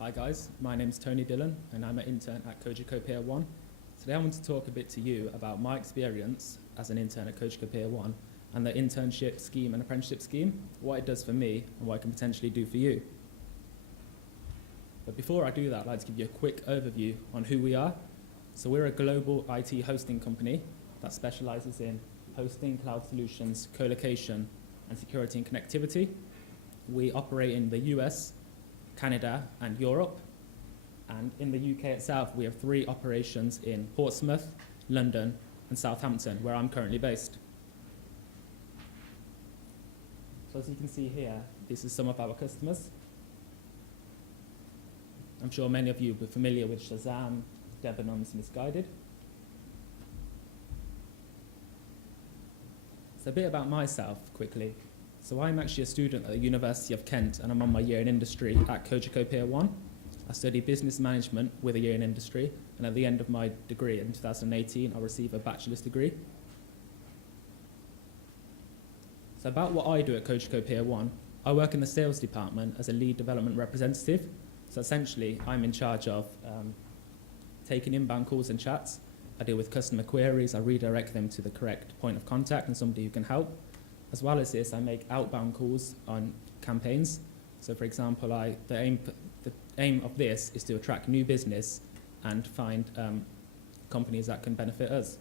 Hi guys, my name is Tony Dhillon and I'm an intern at Cogeco Peer 1. Today I want to talk a bit to you about my experience as an intern at Cogeco Peer 1 and the internship scheme and apprenticeship scheme, what it does for me and what it can potentially do for you. But before I do that, I'd like to give you a quick overview on who we are. So we're a global IT hosting company that specializes in hosting, cloud solutions, co-location and security and connectivity. We operate in the US, Canada and Europe, and in the UK itself we have 3 operations in Portsmouth, London and Southampton, where I'm currently based. So as you can see here, this is some of our customers. I'm sure many of you will be familiar with Shazam, Debenhams, Misguided. So a bit about myself quickly. So I'm actually a student at the University of Kent and I'm on my year in industry at Cogeco Peer 1. I study business management with a year in industry, and at the end of my degree in 2018 I'll receive a bachelor's degree. So about what I do at Cogeco Peer 1, I work in the sales department as a lead development representative. So essentially I'm in charge of taking inbound calls and chats. I deal with customer queries, I redirect them to the correct point of contact and somebody who can help. As well as this, I make outbound calls on campaigns. So for example, the aim of this is to attract new business and find companies that can benefit us.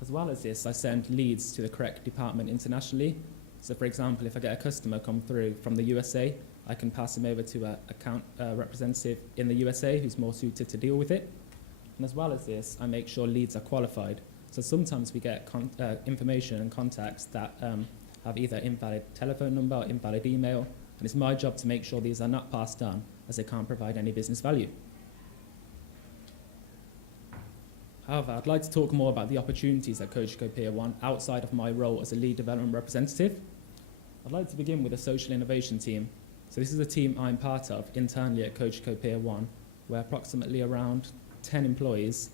As well as this, I send leads to the correct department internationally. So for example, if I get a customer come through from the USA, I can pass them over to an account representative in the USA who's more suited to deal with it. And as well as this, I make sure leads are qualified. So sometimes we get information and contacts that have either invalid telephone number or invalid email, and it's my job to make sure these are not passed on as they can't provide any business value. However, I'd like to talk more about the opportunities at Cogeco Peer 1 outside of my role as a lead development representative. I'd like to begin with the social innovation team. So this is a team I'm part of internally at Cogeco Peer 1, where approximately around 10 employees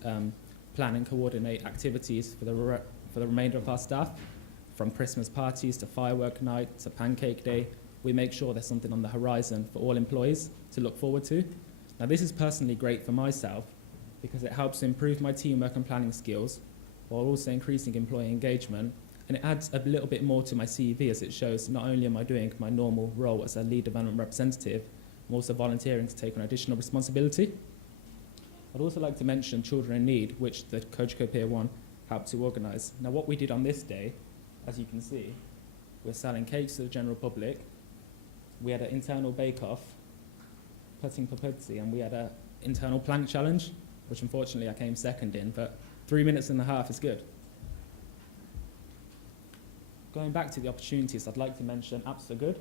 plan and coordinate activities for the remainder of our staff, from Christmas parties to firework night to pancake day. We make sure there's something on the horizon for all employees to look forward to. Now this is personally great for myself because it helps improve my teamwork and planning skills while also increasing employee engagement, and it adds a little bit more to my CV as it shows not only am I doing my normal role as a lead development representative, I'm also volunteering to take on additional responsibility. I'd also like to mention Children in Need, which the Cogeco Peer 1 helped to organise. Now what we did on this day, as you can see, we're selling cakes to the general public. We had an internal bake-off, putting for pudsey, and we had an internal plank challenge, which unfortunately I came second in, but 3 minutes and a half is good. Going back to the opportunities, I'd like to mention Apps for Good.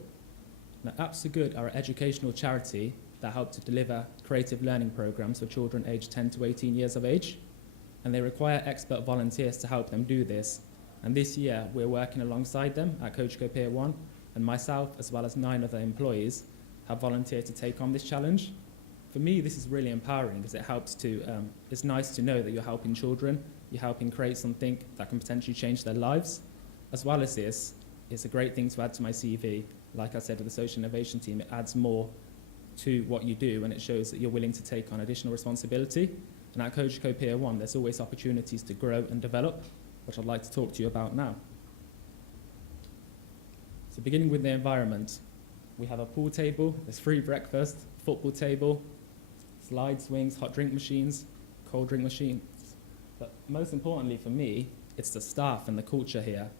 Now Apps for Good are an educational charity that help to deliver creative learning programs for children aged 10 to 18 years of age, and they require expert volunteers to help them do this. And this year we're working alongside them at Cogeco Peer 1, and myself as well as 9 other employees have volunteered to take on this challenge. For me this is really empowering because it helps to, it's nice to know that you're helping children, you're helping create something that can potentially change their lives. As well as this, it's a great thing to add to my CV. Like I said, with the social innovation team, it adds more to what you do and it shows that you're willing to take on additional responsibility. And at Cogeco Peer 1, there's always opportunities to grow and develop, which I'd like to talk to you about now. So beginning with the environment, we have a pool table, there's free breakfast, football table, slide swings, hot drink machines, cold drink machines. But most importantly for me, it's the staff and the culture here.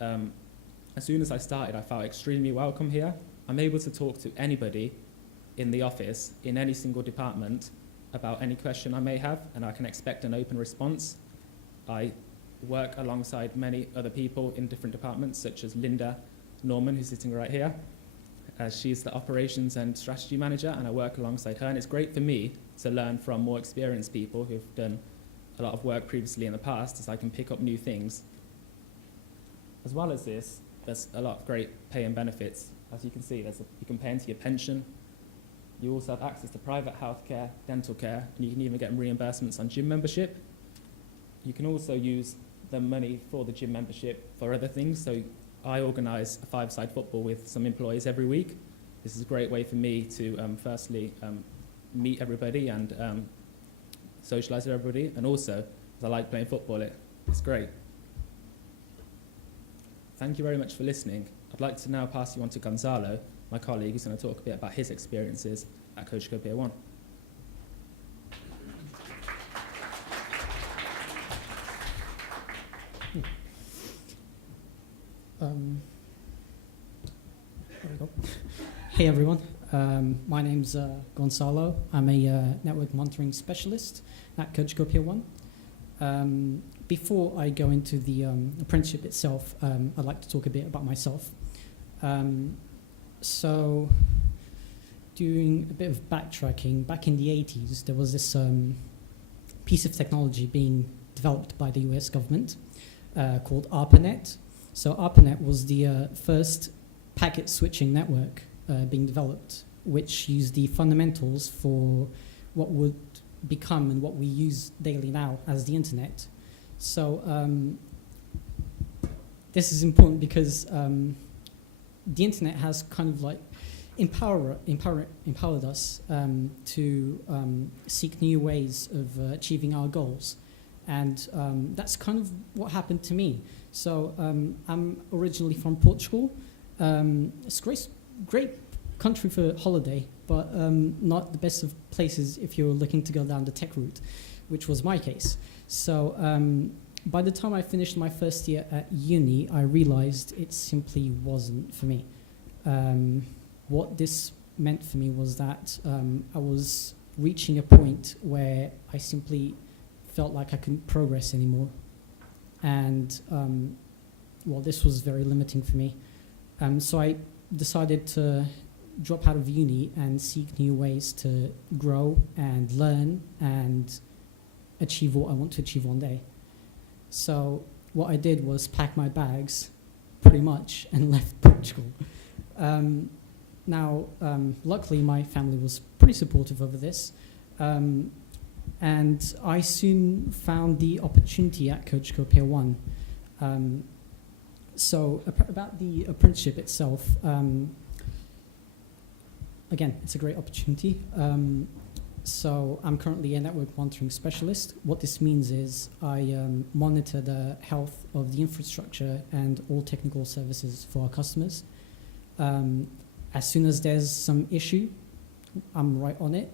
As soon as I started, I felt extremely welcome here. I'm able to talk to anybody in the office, in any single department, about any question I may have, and I can expect an open response. I work alongside many other people in different departments, such as Linda Norman, who's sitting right here. She's the operations and strategy manager, and I work alongside her, and it's great for me to learn from more experienced people who've done a lot of work previously in the past, as I can pick up new things. As well as this, there's a lot of great pay and benefits. As you can see, you can pay into your pension. You also have access to private healthcare, dental care, and you can even get reimbursements on gym membership. You can also use the money for the gym membership for other things. So I organise a 5-side football with some employees every week. This is a great way for me to firstly meet everybody and socialise with everybody. And also, as I like playing football, it's great. Thank you very much for listening. I'd like to now pass you on to Gonçalo, my colleague, who's going to talk a bit about his experiences at Cogeco Pier 1. There we go. Hey everyone, my name's Gonçalo. I'm a network monitoring specialist at Cogeco Pier 1. Before I go into the apprenticeship itself, I'd like to talk a bit about myself. So, doing a bit of backtracking, back in the 80s, there was this piece of technology being developed by the US government called ARPANET. So ARPANET was the first packet switching network being developed, which used the fundamentals for what would become and what we use daily now as the internet. So this is important because the internet has kind of like empowered us to seek new ways of achieving our goals. And that's kind of what happened to me. So I'm originally from Portugal. It's a great country for holiday, but not the best of places if you're looking to go down the tech route, which was my case. So by the time I finished my first year at uni, I realized it simply wasn't for me. What this meant for me was that I was reaching a point where I simply felt like I couldn't progress anymore. And, well, this was very limiting for me. So I decided to drop out of uni and seek new ways to grow and learn and achieve what I want to achieve one day. So what I did was pack my bags, pretty much, and left Portugal. Now, luckily, my family was pretty supportive over this. And I soon found the opportunity at Cogeco Pier 1. So about the apprenticeship itself, again, it's a great opportunity. So I'm currently a network monitoring specialist. What this means is I monitor the health of the infrastructure and all technical services for our customers. As soon as there's some issue, I'm right on it.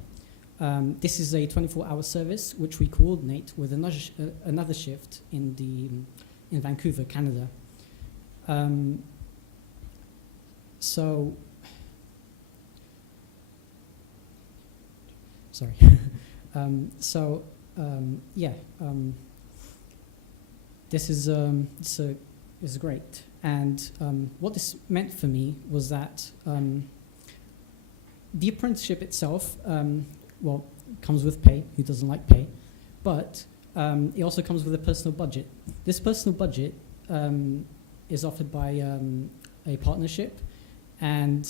This is a 24-hour service which we coordinate with another shift in Vancouver, Canada. Sorry. This is great. And what this meant for me was that the apprenticeship itself, well, comes with pay. Who doesn't like pay? But it also comes with a personal budget. This personal budget is offered by a partnership, and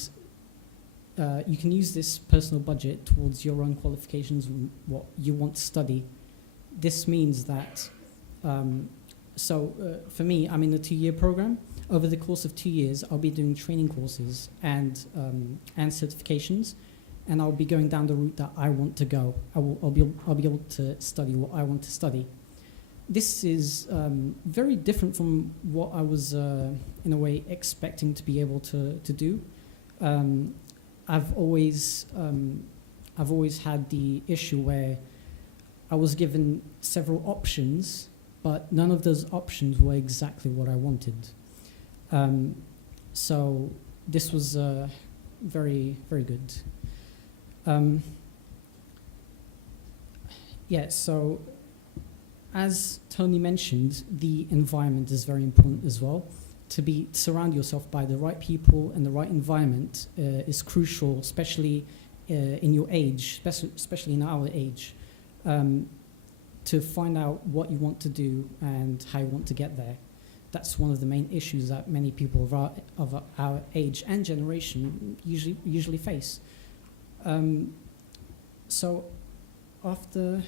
you can use this personal budget towards your own qualifications and what you want to study. This means that, for me, I'm in a 2-year program. Over the course of 2 years, I'll be doing training courses and certifications, and I'll be going down the route that I want to go. I'll be able to study what I want to study. This is very different from what I was, in a way, expecting to be able to do. I've always had the issue where I was given several options, but none of those options were exactly what I wanted. So this was very, very good. So as Tony mentioned, the environment is very important as well. To surround yourself by the right people and the right environment is crucial, especially in your age, especially in our age, to find out what you want to do and how you want to get there. That's one of the main issues that many people of our age and generation usually face. So after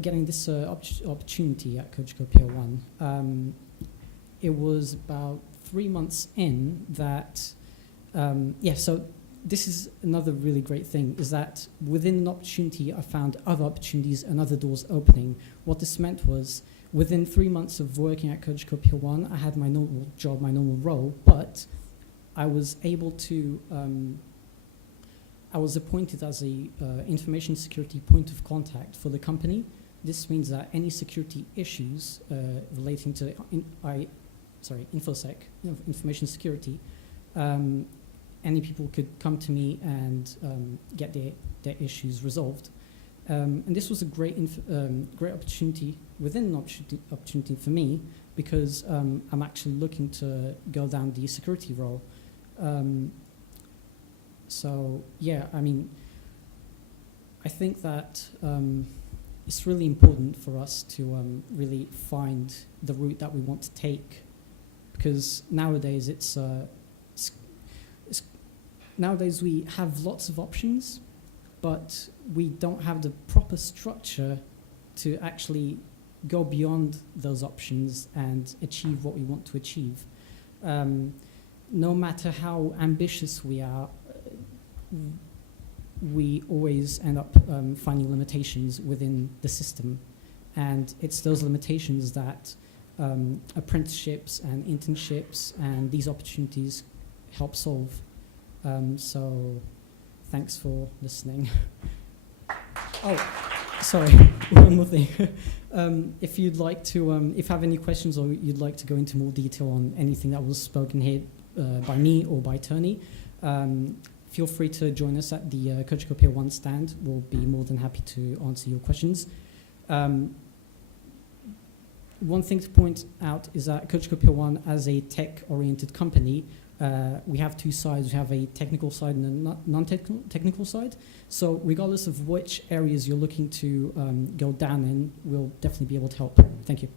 getting this opportunity at Cogeco Pier 1, it was about 3 months in that, so this is another really great thing, is that within an opportunity, I found other opportunities and other doors opening. What this meant was, within 3 months of working at Cogeco Pier 1, I had my normal job, my normal role, but I was able to, I was appointed as a information security point of contact for the company. This means that any security issues relating to InfoSec, information security, any people could come to me and get their issues resolved. And this was a great opportunity within an opportunity for me, because I'm actually looking to go down the security role. So yeah, I mean, I think that it's really important for us to really find the route that we want to take, because nowadays nowadays we have lots of options, but we don't have the proper structure to actually go beyond those options and achieve what we want to achieve. No matter how ambitious we are, we always end up finding limitations within the system. And it's those limitations that apprenticeships and internships and these opportunities help solve. So thanks for listening. Oh, sorry, one more thing. If you'd like to, if you have any questions or you'd like to go into more detail on anything that was spoken here by me or by Tony, feel free to join us at the Cogeco Pier 1 stand. We'll be more than happy to answer your questions. One thing to point out is that Cogeco Pier 1, as a tech-oriented company, we have two sides. We have a technical side and a non-technical side. So regardless of which areas you're looking to go down in, we'll definitely be able to help. Thank you.